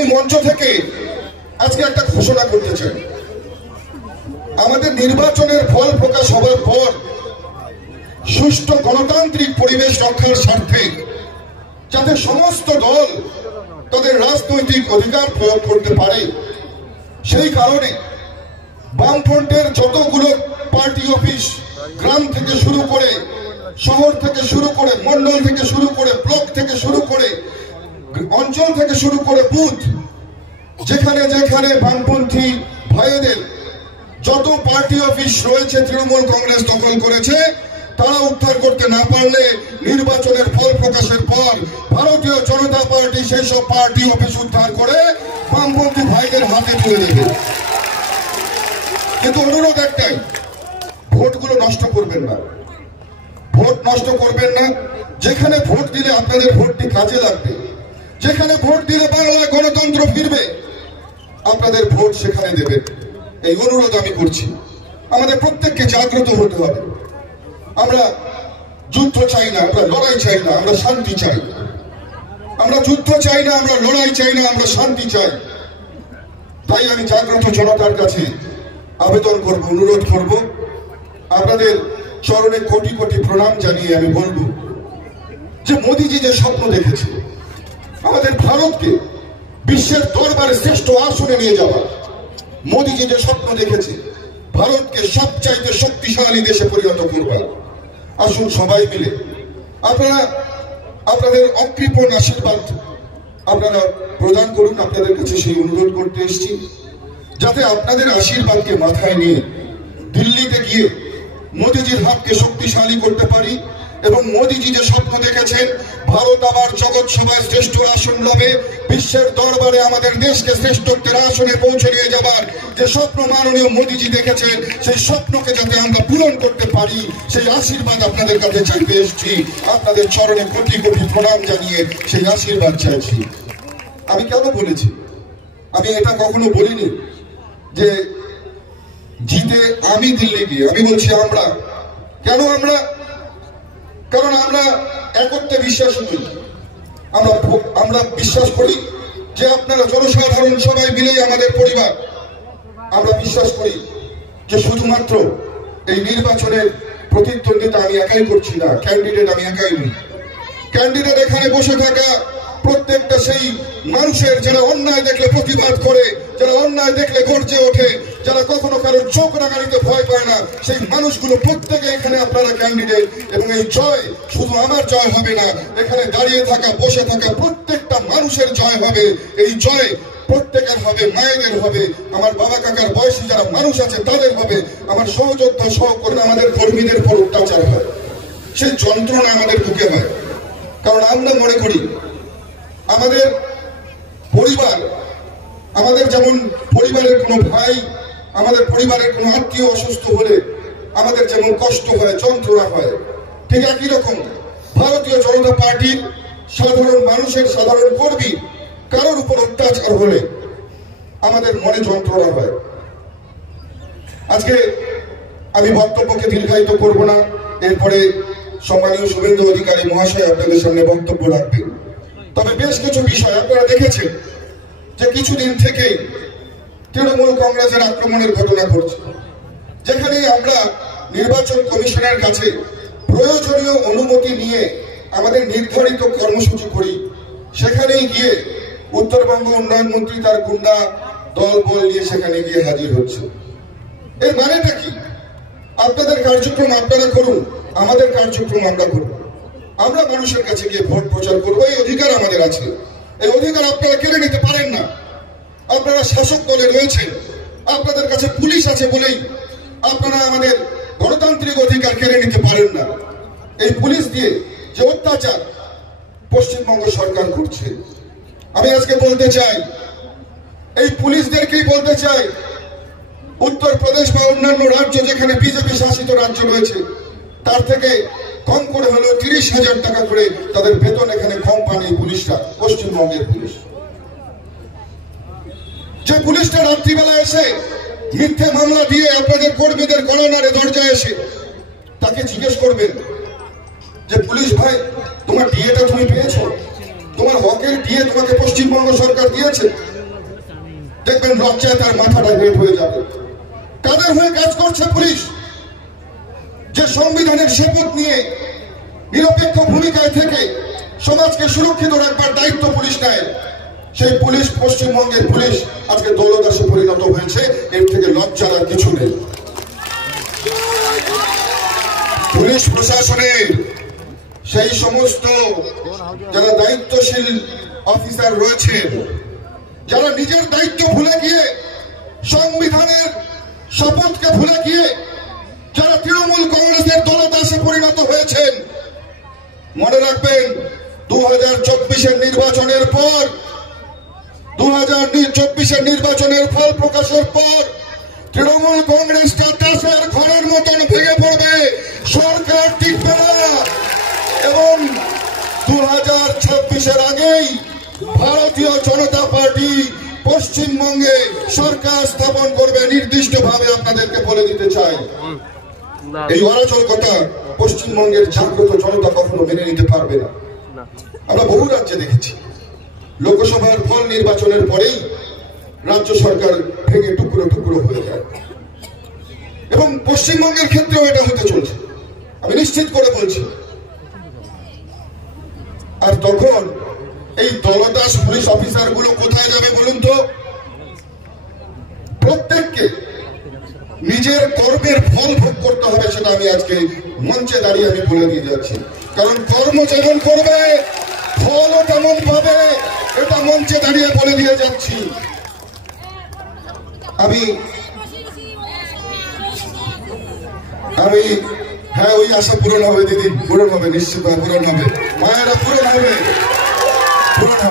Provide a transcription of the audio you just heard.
আমি মঞ্চ থেকে আজকে একটা ঘোষণা করতে চাই। আমাদের নির্বাচনের ফল প্রকাশ হবার পর সুষ্ঠু গণতান্ত্রিক পরিবেশ রক্ষার স্বার্থে যাতে সমস্ত দল তাদের রাজনৈতিক অধিকার প্রয়োগ করতে পারে, সেই কারণে বামফ্রন্টের যতগুলো পার্টি অফিস, গ্রাম থেকে শুরু করে, শহর থেকে শুরু করে, মন্ডল থেকে শুরু করে, ব্লক থেকে শুরু করে, অঞ্চল থেকে শুরু করে বুথ, যেখানে যেখানে বামপন্থী ভাইদের যত পার্টি অফিস রয়েছে তৃণমূল কংগ্রেস দখল করেছে, তারা উদ্ধার করতে না পারলে নির্বাচনের ফল প্রকাশের পর ভারতীয় জনতা পার্টি সেই সব পার্টি অফিস উদ্ধার করে বামপন্থী ভাইদের হাতে তুলে দেবে। কিন্তু অনুরোধ একটাই, ভোটগুলো নষ্ট করবেন না, ভোট নষ্ট করবেন না। যেখানে ভোট দিলে আপনাদের ভোটটি কাজে লাগবে, যেখানে ভোট দিলে বাংলায় গণতন্ত্র ফিরবে, আপনাদের ভোট সেখানে দেবেন। এই অনুরোধ আমি করছি। আমাদের প্রত্যেককে জাগ্রত হতে হবে। আমরা যুদ্ধ চাই না, আমরা লড়াই চাই না, আমরা শান্তি চাই। আমরা যুদ্ধ চাই না, আমরা লড়াই চাই না, আমরা শান্তি চাই। তাই আমি জাগ্রত জনতার কাছে আবেদন করব, অনুরোধ করব, আপনাদের চরণে কোটি কোটি প্রণাম জানিয়ে আমি বলবো যে মোদিজি যে স্বপ্ন দেখেছে আমাদের ভারতকে বিশ্বের দরবারে শ্রেষ্ঠ আসনে নিয়ে যাওয়া, মোদিজি যে স্বপ্ন দেখেছে ভারতকে সবচাইতে শক্তিশালী দেশে পরিণত করবার, আসুন সবাই মিলে আপনারা আপনাদের অকৃপণ আশীর্বাদ আপনারা প্রদান করুন। আপনাদের কাছে সেই অনুরোধ করতে এসেছি, যাতে আপনাদের আশীর্বাদকে মাথায় নিয়ে দিল্লিতে গিয়ে মোদিজির হাতকে শক্তিশালী করতে পারি এবং মোদিজি যে স্বপ্ন দেখেছেন ভারত আবার জগৎ সভায় শ্রেষ্ঠ আসন লবে, বিশ্বের দরবারে আমাদের দেশকে শ্রেষ্ঠত্বের আসনে পৌঁছে নিয়ে যাবার যে স্বপ্ন মাননীয় মোদিজি দেখেছেন, সেই স্বপ্নকে যাতে আমরা পূরণ করতে পারি, সেই আশীর্বাদ আপনাদের কাছে চাইতে এসেছি। আপনাদের চরণে কোটি কোটি প্রণাম জানিয়ে সেই আশীর্বাদ চাইছি। আমি কেন বলেছি, আমি এটা কখনো বলিনি যে জিতে আমি দিল্লি গিয়ে, আমি বলছি আমরা। কেন আমরা? কারণ আমরা একত্রে বিশ্বাস করি। আমরা বিশ্বাস করি যে আপনারা জনসাধারণ সবাই মিলে আমাদের পরিবার। আমরা বিশ্বাস করি যে শুধুমাত্র এই নির্বাচনের প্রতিদ্বন্দ্বিতা আমি একাই করছি না, ক্যান্ডিডেট আমি একাই নই। ক্যান্ডিডেট এখানে বসে থাকা প্রত্যেকটা সেই মানুষের যারা অন্যায় দেখলে প্রতিবাদ করে, যারা অন্যায় দেখলে গর্জে ওঠে, যারা কখনো কারোর চোখ রাঙানিতে ভয় পায় না, সেই মানুষগুলো প্রত্যেকে এখানে আপনারা ক্যান্ডিডেট। এবং এই জয় শুধু আমার জয় হবে না, এখানে দাঁড়িয়ে থাকা বসে থাকা প্রত্যেকটা মানুষের জয় হবে। এই জয় প্রত্যেকের হবে, মায়েদের হবে, আমার বাবা কাকার বয়সী যারা মানুষ আছে তাদের হবে, আমার সহযোদ্ধা সহকর্মী আমাদের কর্মীদের উপর অত্যাচার হয়, সেই যন্ত্রণা আমাদের বুকে হয়। কারণ আমরা মনে করি আমাদের পরিবার, আমাদের যেমন পরিবারের কোনো ভাই, আমাদের পরিবারের কোনো আত্মীয় অসুস্থ হলে আমাদের যেমন কষ্ট হয়, যন্ত্রণা হয়, ঠিক একই রকম ভারতীয় জনতা পার্টির সাধারণ মানুষের, সাধারণ কর্মী কারোর উপর অত্যাচার হলে আমাদের মনে যন্ত্রণা হয়। আজকে আমি বক্তব্যকে দীর্ঘায়িত করব না, এরপরে সম্মানীয় শুভেন্দু অধিকারী মহাশয় আপনাদের সামনে বক্তব্য রাখবেন। তবে বেশ কিছু বিষয় আপনারা দেখেছেন যে কিছুদিন থেকে তৃণমূল কংগ্রেসের আক্রমণের ঘটনা ঘটছে, যেখানে আমরা নির্বাচন কমিশনের কাছে প্রয়োজনীয় অনুমতি নিয়ে আমাদের নির্ধারিত কর্মসূচি করি, সেখানেই গিয়ে উত্তরবঙ্গ উন্নয়ন মন্ত্রী তার গুন্ডা দল বল নিয়ে সেখানে গিয়ে হাজির হচ্ছে। এর মানেটা কি? আপনাদের কার্যক্রম আপনারা করুন, আমাদের কার্যক্রম আমরা করব। আমরা মানুষের কাছে গিয়ে ভোট প্রচার করবো, এই অধিকার আমাদের আছে। এই অধিকার আপনারা কেড়ে নিতে পারেন না। আপনারা শাসক দলে রয়েছেন, আপনাদের কাছে পুলিশ আছে বলেই আপনারা আমাদের গণতান্ত্রিক অধিকার কেড়ে নিতে পারেন না। এই পুলিশ দিয়ে যে অত্যাচার পশ্চিমবঙ্গ সরকার করছে, আমি আজকে বলতে চাই, এই পুলিশদেরকেই বলতে চাই, উত্তরপ্রদেশ বা অন্যান্য রাজ্য যেখানে বিজেপি শাসিত রাজ্য রয়েছে, তার থেকে কম করে হলেও 30,000 টাকা করে তাদের বেতন এখানে কম পান এই পুলিশরা, পশ্চিমবঙ্গের পুলিশ। যে পুলিশটা রাত্রিবেলা এসে মিথ্যে মামলা দিয়ে আপনাদের কর্মীদের গলা নাড়ে দরজায় এসে তাকে জিজ্ঞেস করবেন যে পুলিশ ভাই তোমার ডিএটা তুমি পেয়েছো, তোমার হকের ডিএ তোমাকে পশ্চিমবঙ্গ সরকার দিয়েছে, দেখবেন লজ্জায় তার মাথাটা হেট হয়ে যাবে। কাদের হয়ে কাজ করছে পুলিশ? যে সংবিধানের শপথ নিয়ে নিরপেক্ষ ভূমিকায় থেকে সমাজকে সুরক্ষিত রাখবার দায়িত্ব পুলিশ নেয়, সেই পুলিশ, পশ্চিমবঙ্গের পুলিশ আজকে দলদাসে পরিণত হয়েছে। এর থেকে লজ্জার আর কিছু নেই। পুলিশ প্রশাসনের সেই সমস্ত যারা দায়িত্বশীল অফিসার রয়েছেন, যারা নিজের দায়িত্ব ভুলে গিয়ে, সংবিধানের শপথকে ভুলে গিয়ে যারা তৃণমূল কংগ্রেসের দলদাসে পরিণত হয়েছেন, মনে রাখবেন 2024-এর নির্বাচনের পর, 2024-এর নির্বাচনের ফল প্রকাশের পর তৃণমূল কংগ্রেসটা দাসের ঘরের মতন ভেঙে পড়বে, সরকার টিকবে না। এবং 2026-এর আগেই ভারতীয় জনতা পার্টি পশ্চিমবঙ্গে সরকার স্থাপন করবে নির্দিষ্টভাবে। আপনাদেরকে বলে দিতে চাই, এই অরাজকতা পশ্চিমবঙ্গের জাগ্রত জনতা কখনো মেনে নিতে পারবে না। আমরা বহু রাজ্যে দেখেছি, লোকসভার ফল নির্বাচনের পরেই রাজ্য সরকার ভেঙে টুকরো টুকরো হয়ে যায়, এবং পশ্চিমবঙ্গের ক্ষেত্রেও এটা হতে চলছে, আমি নিশ্চিত করে বলছি। আর তখন এই দলদাস পুলিশ অফিসার গুলো কোথায় যাবে বলুন তো? প্রত্যেককে নিজের কর্মের ফল ভোগ করতে হবে, সেটা আমি আজকে মঞ্চে দাঁড়িয়ে আমি বলে দিয়ে যাচ্ছি। কারণ কর্ম যেমন করবে, ফলও তেমন পাবে, এটা মঞ্চে দাঁড়িয়ে বলে দিয়ে যাচ্ছি। আমি হ্যাঁ, ওই আশা পূরণ হবে দিদি, পূরণ হবে, নিশ্চিত পূরণ হবে, মায়েরা পূরণ হবে, পূরণ হবে।